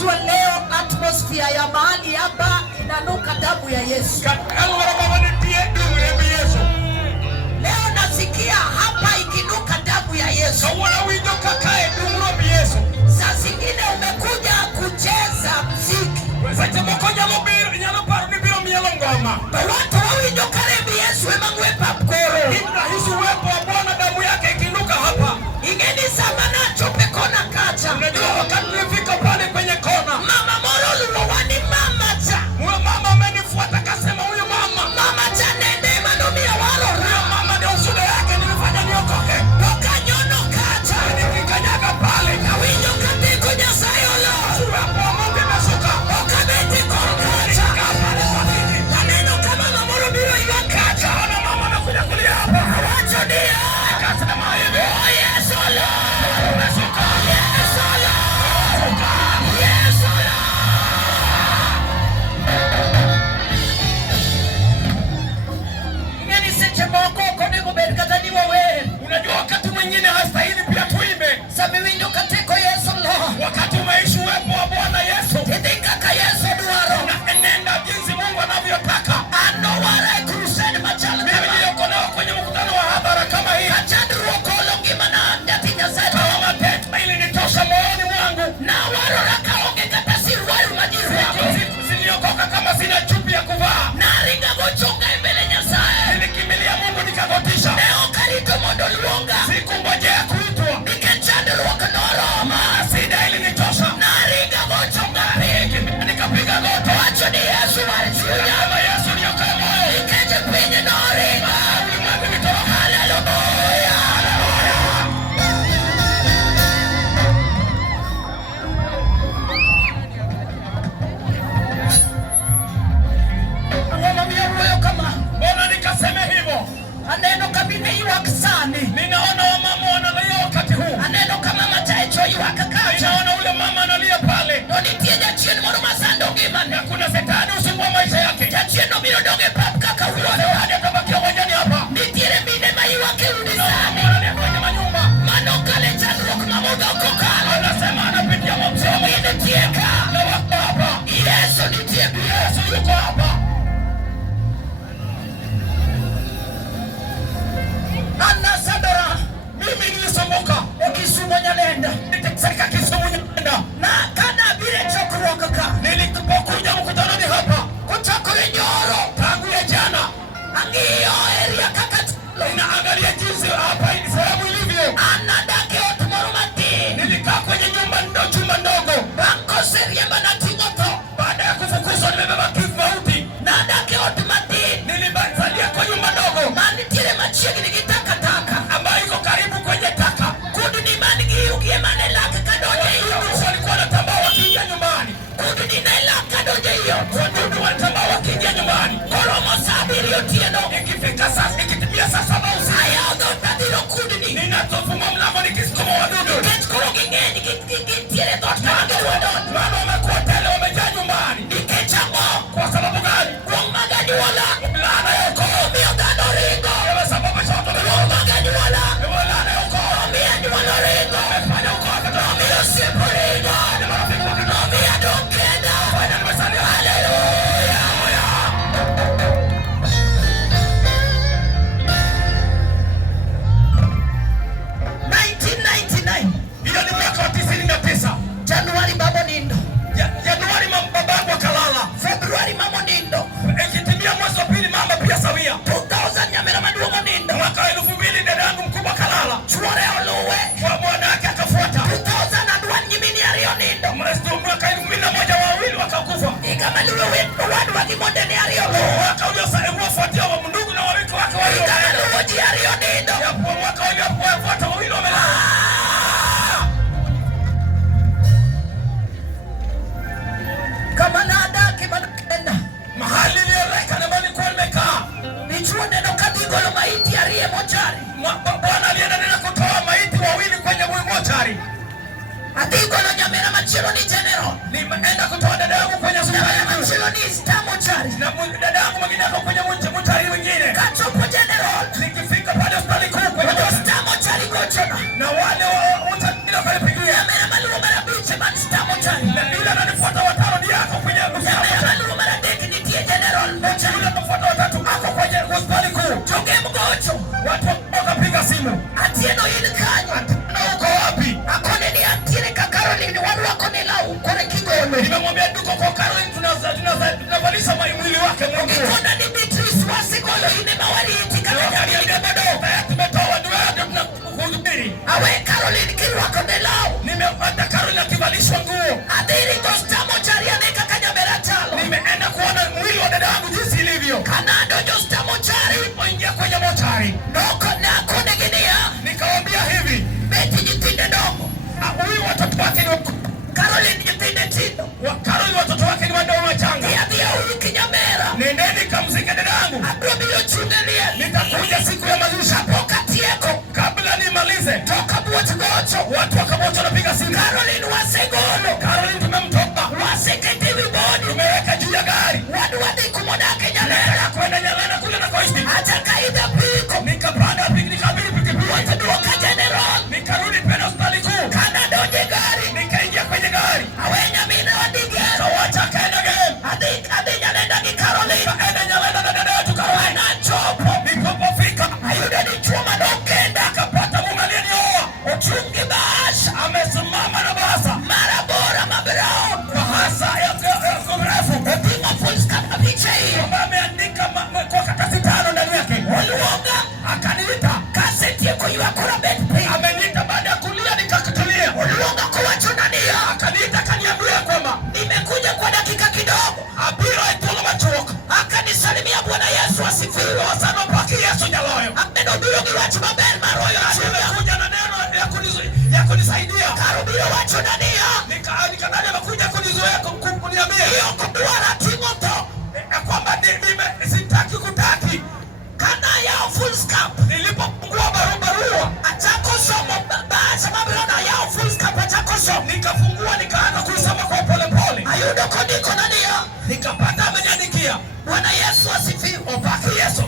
Unajua leo atmosphere ya mahali hapa inanuka damu ya Yesu. Leo nasikia hapa ikinuka damu ya Yesu. Saa zingine umekuja kucheza mziki. Watu wawinyo karibu Yesu emangwepa mkoro. Hisi uwepo wa Bwana damu yake ikinuka hapa. Ingeni sama nacho pekona kacha. Unajua wakati nilifika pale kwenye kona, Mama Morolu wani mama cha. huyo mama amenifuata kasema huyo mama. Mama cha nende manomia waro. Huyo mama ndio ushuhuda yake nilifanya niokoke. Toka nyono kacha. Nikikanyaga pale. Kawinyo katiko nyasayolo. Uwepo wa Mungu imeshuka. Toka beti kwa kacha. Pale kwa nini? Kaneno kama mamoro biro iwa kacha. Ona mama anakuja kulia hapa. Wacho dia. Nikasema hivi. Oh yes, Allah. Umeshuka. Yes, Allah. Yes, Allah. Ngeni seche moko kone kuberikatani wawe. Unajua wakati mwingine hastahili pia tuimbe. Sami winyo kateko Yesu Allah. Wakati umeishi uwepo wa Bwana Yesu. Tidika ka Yesu duwaro. Na enenda jinsi Mungu anavyotaka. Ano warai crusade machala. Mimi niliokolewa kwenye mkutano wa hadhara kama hii. Kachadru wakolongi mana ndati nyasai. Kama tete ili nitosha moyoni mwangu. Na waro raka onge katasiru waru majiru wako. Siku ziliokoka kama sina chupi ya kuvaa. Na ringa gochonga mbele nyasai. Nilikimbilia Mungu nikagotisha. Leo karito mondo luonga. Sikungojea kuitwa. Nikachadru wakanoro. Sida ili nitosha. Na ringa gochonga. Nikapiga goto. Wacho ni Yesu warichunya. Kama Yesu niokoe moyo. Nikeje penye noringa. Ulimwengu nitoka. Hallelujah. Ngoma mioyo kama. Mbona nikaseme hivyo? Aneno kabine iwa kisani. Ninaona wamama wanalia wakati huu. Aneno kama mataecho iwa kakacha. Ninaona ule mama analia pale. Noni tieja chien moro masando gimane. Na kuna setani usumbua maisha yake. Chachien no miro doge pap kaka uwone. Hadi akabakia uwanjani hapa. Nitiere mine maiwa kirudi sani. Wanalia kwenye manyumba. Mano kale chandruok mamudo kokalo. Anasema anapitia mamsomo. Mine tieka. Na wako hapa. Yesu nitieka. Yesu yuko hapa. Anna Sadora. Mimi nilisumbuka. Ekisumo nyalenda. Nitasaka Kisumu nyenda. Na kana bire chokro kaka. Nilipokuja mkutanoni hapa. Kuchokore nyoro. Tangu ya jana. Angiyo area kaka. Ninaangalia jinsi hapa ni sehemu ilivyo. Anna dake otumoro mati. Nilikaa kwenye chumba ndogo. Banko seriemba na timoto. Baada ya kufukuzwa nimebeba kifauti. Na dake otumati. Nilibasalia kwa nyumba ndogo. Mani tire machiegi ni gitaka taka. Ambayo iko karibu kwenye taka. Kudu ni mani giugie mane laka kadoje hiyo. Wadudu walikuwa wanatambaa wakiingia nyumbani. Kudu ni nailaka kadoje hiyo. Wadudu wanatambaa wakiingia nyumbani. Kolomo sabiri otieno. Ikitimia saa 7 usiku. Aya odo tatiro kudu ni. Ninatofungua mlango nikisukuma wadudu. Kech kuro gingeni gitiere dot kage wadot. Mama wamekuwa tele wamejaa nyumbani. Nikechamo. Kwa sababu gani? Kuong magani wala. Laana ya ukoo. Mio dano ringo. Imesababisha watoto Kuong magani wala. laana ya ukoo. Mia ni wala ringo. Imefanya ukoo wakatoa. Mio sipo ringo. Ni marafiki wakatoa. Mia dokenda. Fanya nimesalia. Hallelujah. 1999. Hiyo ni mwaka wa 99. Januari babo nindo. Januari babangu akalala. Februari mamo nindo. Ikitimia mwezi wa pili mama pia sawia. 2000 nyamera maduomo nindo. Mwaka wa 2000 dada yangu mkubwa kalala. Chuore oluwe. Mwana wake akafuata. 2001 nyimini ario nindo. Mwaka 2001 wawili wakakufa. Ikamalulu wetu wadu wakimonde ni ario lo. Mwaka uliofuatia wa ndugu na wawili wake walio. Ikamalulu ji ario nindo. Mwaka uliofuata wawili wamelala. Kama nada kibadukenda. Mahali nilioleka na bali kwa nimekaa. Nichua neno kadigolo maiti arie mochari. Bwana alienda nena kutoa maiti wawili kwenye mochari. Adigolo nyamera machilo ni general. Nimeenda kutoa dada yangu kwenye hospitali. Machilo ni star mochari. Na dada yangu mwingine ako kwenye mochari wengine. Kachopo general. Nikifika pale hospitali kuu kwenye star mochari kochona. na wale wote ndio walipigia. Nyamera maluo mara biche man star mochari. Na yule kone lau kore kigolo. Nimemwambia duko kwa Caroline tunavalisha mwili wake Mungu. Ukikona ni Beatrice wasigolo ine mawari itika kanyari ine bado. Tumetoa ndio tunakuhubiri. Awe Caroline kirwa kone lau. Nimepata Caroline akivalishwa nguo. Adiri gostamo charia neka kanyamera talo. Nimeenda kuona mwili wa dada yangu jinsi ilivyo. Kanado gostamo chari. Nilipoingia kwenye mochari. Doko na kone ginia. Nikawaambia hivi. Beti jitinde dogo. Huyu watoto wake ni Caroline jitinde tindo. Caroline watoto wake ni wadogo wachanga. Yabia huyu kinyamera. Nendeni kamzike dada yangu. Abrobilo chunelia. Nitakuja siku ya mazishi. Hapo katieko. Kabla nimalize. Toka buwati gocho. Watu wakamoto napiga simu. Caroline wasegolo. Caroline tumemtoka. Waseketi wibodi. Tumeweka juu ya gari. Wadi kumodake Nyalenda. Kwenda Nyalenda kule na koisti. Acha kaida piko. Nikapanda pikipiki. Wataduka general. Nikarudi pena hospitali kuu. Kanado jegari. Nikaingia kwenye gari. Awenya mina wadige. Kawacha kaenda game. Adi Nyalenda ki Caroline. Kaenda Nyalenda na dada yetu Caroline. Na chopo. Nilipofika. Ayuda ni chuma dokenda. Akapata mume aliyenioa. Uchungi bahasha. Amesimama na bahasa. Marabora mabrao. Bahasa ya mrefu. Upima full scan picha hiyo. Ambaye ameandika kwa karatasi 5 ndani yake. Waluoga. Akaniita. Kaseti yako yuakura bedpi. Ameniita baada ya kulia nikakatulia. Waluoga kuwachonania. Akaniita akaniambia kwamba nimekuja kwa dakika kidogo. Apiro itulo machoka. Akanisalimia Bwana Yesu asifiwe. Sana paki Yesu nyaloyo. Ameno biro giwachi mabel maroyo. Nimekuja na neno ya kunisaidia. Karubiro wachonania. Nikadani amekuja kunizoea kuniambia. Hiyo kuduara Timoto. Kwamba sitaki kutaki. Kana yao full scap. Nilipofungua barua. Achako somo bahasha mabrona yao full scap achako somo. Nikafungua nikaanza kusoma kwa polepole. Ayudo kodiko nania. Nikapata ameniandikia. Bwana Yesu asifiwe. Opaki Yesu.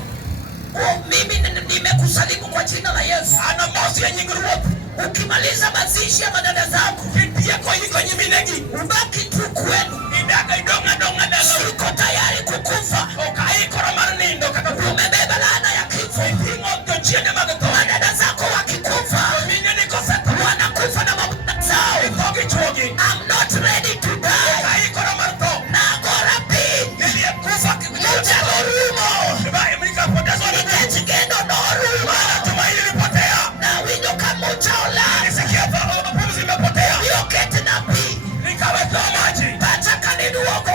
Mimi nimekusalimu kwa jina la Yesu. Ana mosi ya nyingi ruopu. Ukimaliza mazishi ya madada zako. Kitia kwa hiko nyiminegi. Ubaki tu kwenu. Idaga idonga donga dala. Siko tayari kukufa. Okaikora marnindo kaka. Umebeba laana ya kifo. Itingo tochiene magato. Madada zako wakikufa. Minye niko seta. Wanakufa na mabuta zao. Ikogi chuogi. I'm not ready to die. Okaikora marto. Na gora pin. Niliye kufa Mucha gorumo. Nibaye mlika poteza na Nikechi kendo norumo. tumaini lipotea. Na winyo kamucha ola. Nisikia pumzi imepotea. Yoketi na pi. Nikaweka maji. Pacha kaniduoko.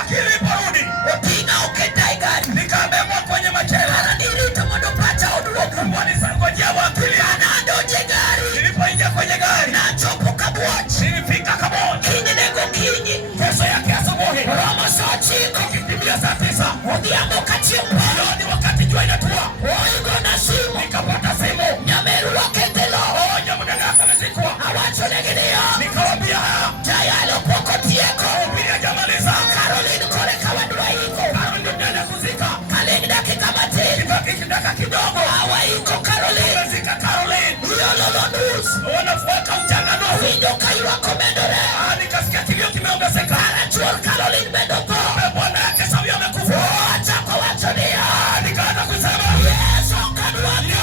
Akili iporudi. Opinga ukedai gari. Nikabebwa kwenye machela. Ananirito modo pacha oduoko. Wanisangojea wakili. Kanado jegari. Nilipoingia kwenye gari. Na chopo kabuachi. Nilifika Kabochi. Kinyi nego kinyi. Kesho yake asubuhi. Roma saa chiko. Kikimbia saa 9. Odhiambo kachimba. Jioni wakati jua inatua. Oigo na simu. Nikapata simu. Nyameru wakendelo. Nyamudangasa amezikwa. Awacho neginia. Nikawambia. Tayalo poko tieko. Upili hajamaliza. Caroline kore kawadua iko. Caroline ndio kuzika. Kaleni dakika mate. Kibaki kidaka kidogo. Hawa iko Caroline. Umezika Caroline. Yololo news. Wanafuata uchanganuzi. Winyo kaiwa komendore. Nikasikia kilio kimeongezeka. Anachuo Caroline medopo. Bwana yake sawi amekufa. Acha kwa wachonia. Nikaanza kusema. Yesu kaduaka.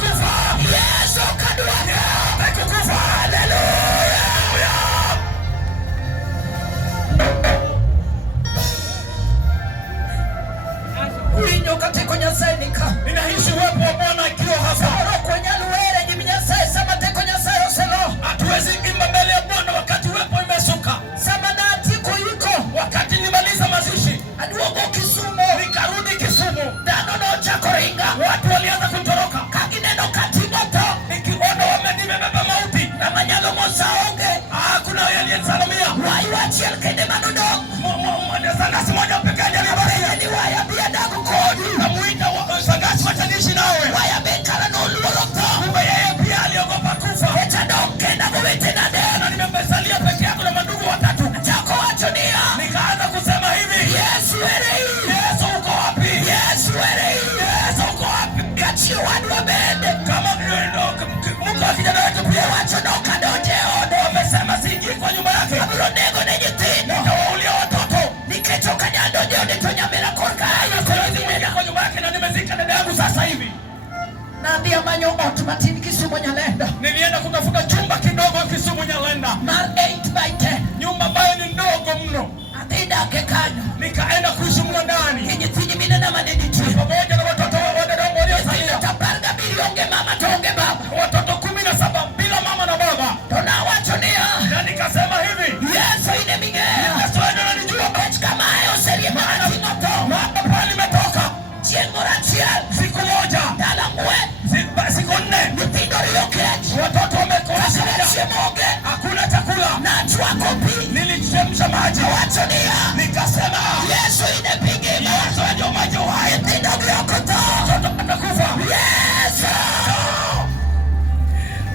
Kufa. Yesu kaduaka. Kufa. Haleluya. Winyo kateko nyasenika. Ninahisi uwepo wa Bwana ikiwa hapa. Oro kwenye luere nyiminyasai sama teko nyasai oselo. Hatuwezi imba mbele ya Bwana wakati uwepo imesuka. Sama na atiku iko. Wakati nimaliza mazishi. Aduogo Kisumu. Nikarudi Kisumu. Dano no chakoringa. Watu walianza kutoroka. Kagineno katimoto. Nikiona nimebeba mauti. Na manyalo mosaonge. Kuna aliyenisalamia. Waiwachi alkende manudo. Sangasi moja pekee aliyenibakia. Ni waya pia dagu kodi. Namuita sangasi watanishi nawe. Waya bekara no luolokto. Kumbe yeye pia aliogopa kufa. Echa donke na gubete na Na nimesalia peke yako na mandugu watatu. chako wachonia. Nikaanza kusema hivi. Yesu erei. Yesu uko wapi? Yesu erei. Yesu uko wapi? Kachio wadu wabende. Kama Mungu wa kijana wetu pia Wachonoka doje odo. wamesema siingi kwa nyumba yake. Kaburo nego nenyitino. Nitawaulia watoto. Niketoka nyando jode tonyamera korka. Siwezi kuingia kwa nyumba yake na nimezika dada yangu sasa hivi. Na ndia manyo otu matini Kisumu Nyalenda. Nilienda kutafuta chumba kidogo Kisumu Nyalenda. Mar 8 nikaenda kuishi mle ndani inyithinyi mine na maneni tu pamoja na watoto wadogo waliosalia tabarga bilionge mama tonge baba watoto 17 bila mama na baba. Tunawachonia Na nikasema hivi, Yesu ine mige Yesu ananijua kama hayo serie maana maana pale nimetoka Jengora chiel siku moja dala mwe siku 4 Nitindo riokechi watoto wamekosa Shemoge hakuna chakula na chwakopi nilichemsha maji Wachonia nikasema Yesu ine pige Yesu ndio maji uhai Nitindo riokoto watoto watakufa. Yesu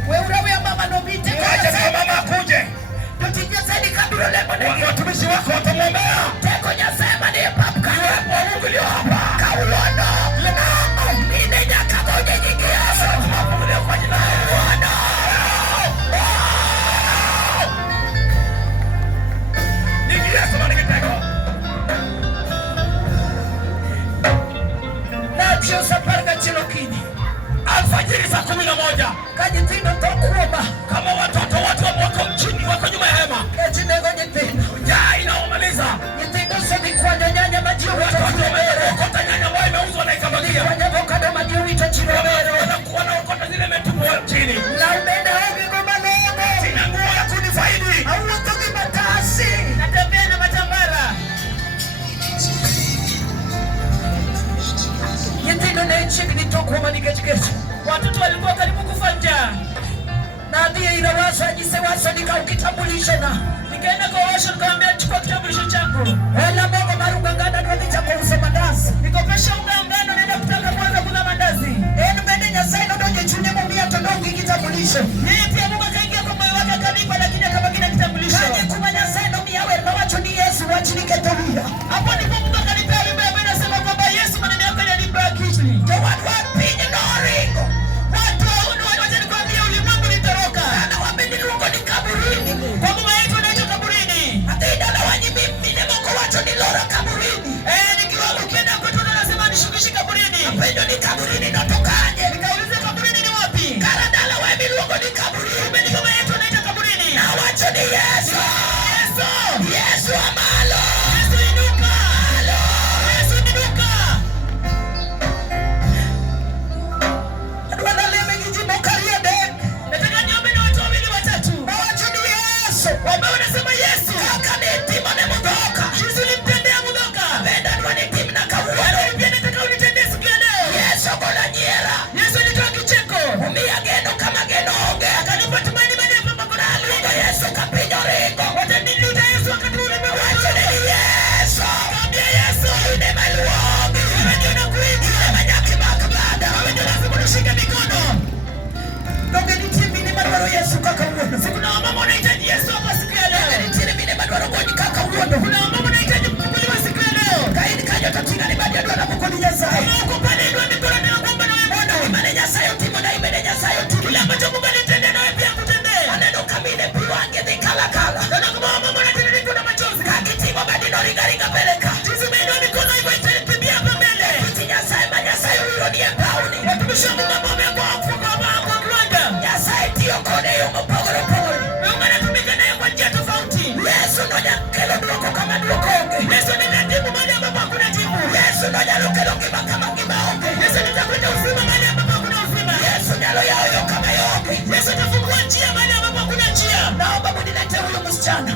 Weurawe ya mama nobite Wacha kwa mama akuje Tutijia zaidi kabilo lemo negi watumishi wako watamwombea Teko nyasema ni papka Iwepo wa Mungu lio hapa Kaulono Mine nyaka moja nyingi yasa Tumapumulio kwa jina Kaulono Niki Yesu manikiteko Nachio saparga chilokini alfajiri saa 11 Kajitindo tokuoba kama watoto watu wako chini wako nyuma ya hema Etinego nyitindo njaa inaomaliza Nyitindo sebi kwa nyanya majio watoto wanaokota nyanya ambayo imeuzwa na ikamagia Wanyavokado majio wito chiromero wanaokota zile metumbo chini Na umenda hogi goma logo sina nguo ya kunifaidi Auna toki matasi Natembea na matambara Nyitindo na nchini nitokuwa maniketiketi Watoto walikuwa karibu kufa njaa na ndiye ile waso ajise waso nikaukitambulisho na nikaenda kwa washo nikamwambia chukua kitambulisho changu hela bongo maruga nganda ndio cha kuuza mandazi nikopesha unga ngano nenda kutaka kwanza kuna mandazi mbele nyasai ndo nje chune mwambia tondongi kitambulisho yeye pia Mungu akaingia kwa moyo wake akanipa lakini kama kile kitambulisho kaje kuma nyasai ndo miawe na wacho ni Yesu wachinike tabia hapo ndipo Mungu akanipea wimbo ambao inasema kwamba Yesu maneno yake yananipa kitu ndio watu wapinye no ringo kwa mama yetu anaitwa kaburini. Ataidala wanyi mimi ni Mungu wacho ni lora kaburini. Nikiwa ukienda kwetu anasema nishukishi kaburini. Apendo ni kaburini natokaje? Nikauliza kaburini ni wapi? Karadala wa milongo ni kaburini. Kumbe ni mama yetu anaitwa kaburini. Na wacho ni Yesu. Yesu. Yesu amalo. Yesu inuka. Alo. Yesu inuka. Adwana leme kijimo kariade. Nataka niombe na watu wawili watatu. Wamba wanasema Yesu kaka ni tima ne mudoka Yesu nimpendea mudoka Benda nwa ni timu na kawuwalo Pia nataka unitende siku ya leo Yesu kona nyera Yesu nitoa kicheko Umia geno kama geno onge Akanipa tumaini manefa makona aluga Yesu kapinyo ringo Wata niluta Yesu wakati uleme wacho nini Yesu Kambia Yesu Ine maluogi Wewe ndio na kuibu Ine manyaki makabada Wewe ndio lazima nishike mikono Ndoge nitimi ni madwaro Yesu kaka uono Siku na wamama unahitaji Yesu hapa siku ya leo Nitini mine madwaro kwenye kaka uono Kuna wamama unahitaji kukuliwa siku ya leo Kaini kanyo katina ni badia dwala mkoni nyasayo Kuna ukupane iluwa mikono ni wakumba na webona Imane nyasayo timo na imene nyasayo timo Kile ambacho Mungu nitende na wepia kutende Aneno kamine piwange di kala kala Nana kuma wamama unatende ni kuna machozi Kakitimo badino ringa peleka Tizi minu mikono hivyo itali pibia hapa mbele Kiti nyasayo ma nyasayo uyo ni empauni Watumisha Mungu ambome kwa wakufuka wabako Rwanda Nyasayo tiyo kone yungo pogoro pogoro Mungu anatumika nayo kwa njia tofauti Yesu noja kelo duoko kama duokonge Yesu nitajibu mali ambapo hakuna jibu Yesu noja lukelo kiba kama kiba onge Yesu nitakwita uzima mali ambapo hakuna uzima Yesu nyalo yao yo kama yonge Yesu nitafungua njia mali ambapo hakuna njia Naomba munilete huyo msichana